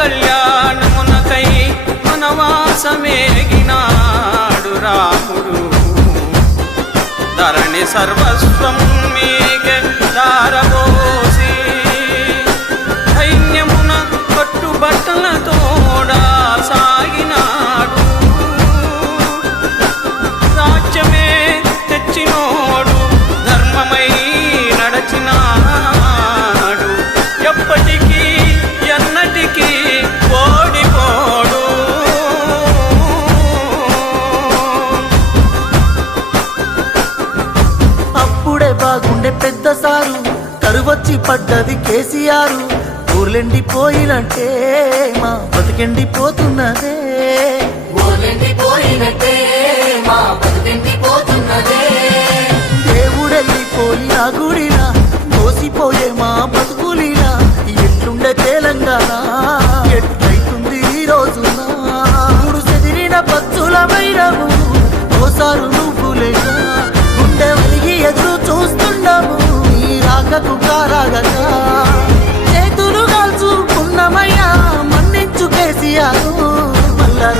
కళ్యాణమునకై వనవాసమేగినాడు రాముడు. ధరణి సర్వస్వం మీ పెద్ద సారు కరువచ్చి పడ్డది కేసీఆర్. ఊర్లెండిపోయినట్టే మా బతికెండిపోతున్నదే. పోయినట్టే మా బతుకెండిపోతున్నదే. దేవుడెళ్ళిపోయిన గుడిలా మోసిపోయే మా బతుకులిలా. ఎట్లుండే తెలంగాణ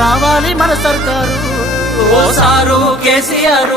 రావాలి మన సర్కారు. ఓసారు కేసీఆర్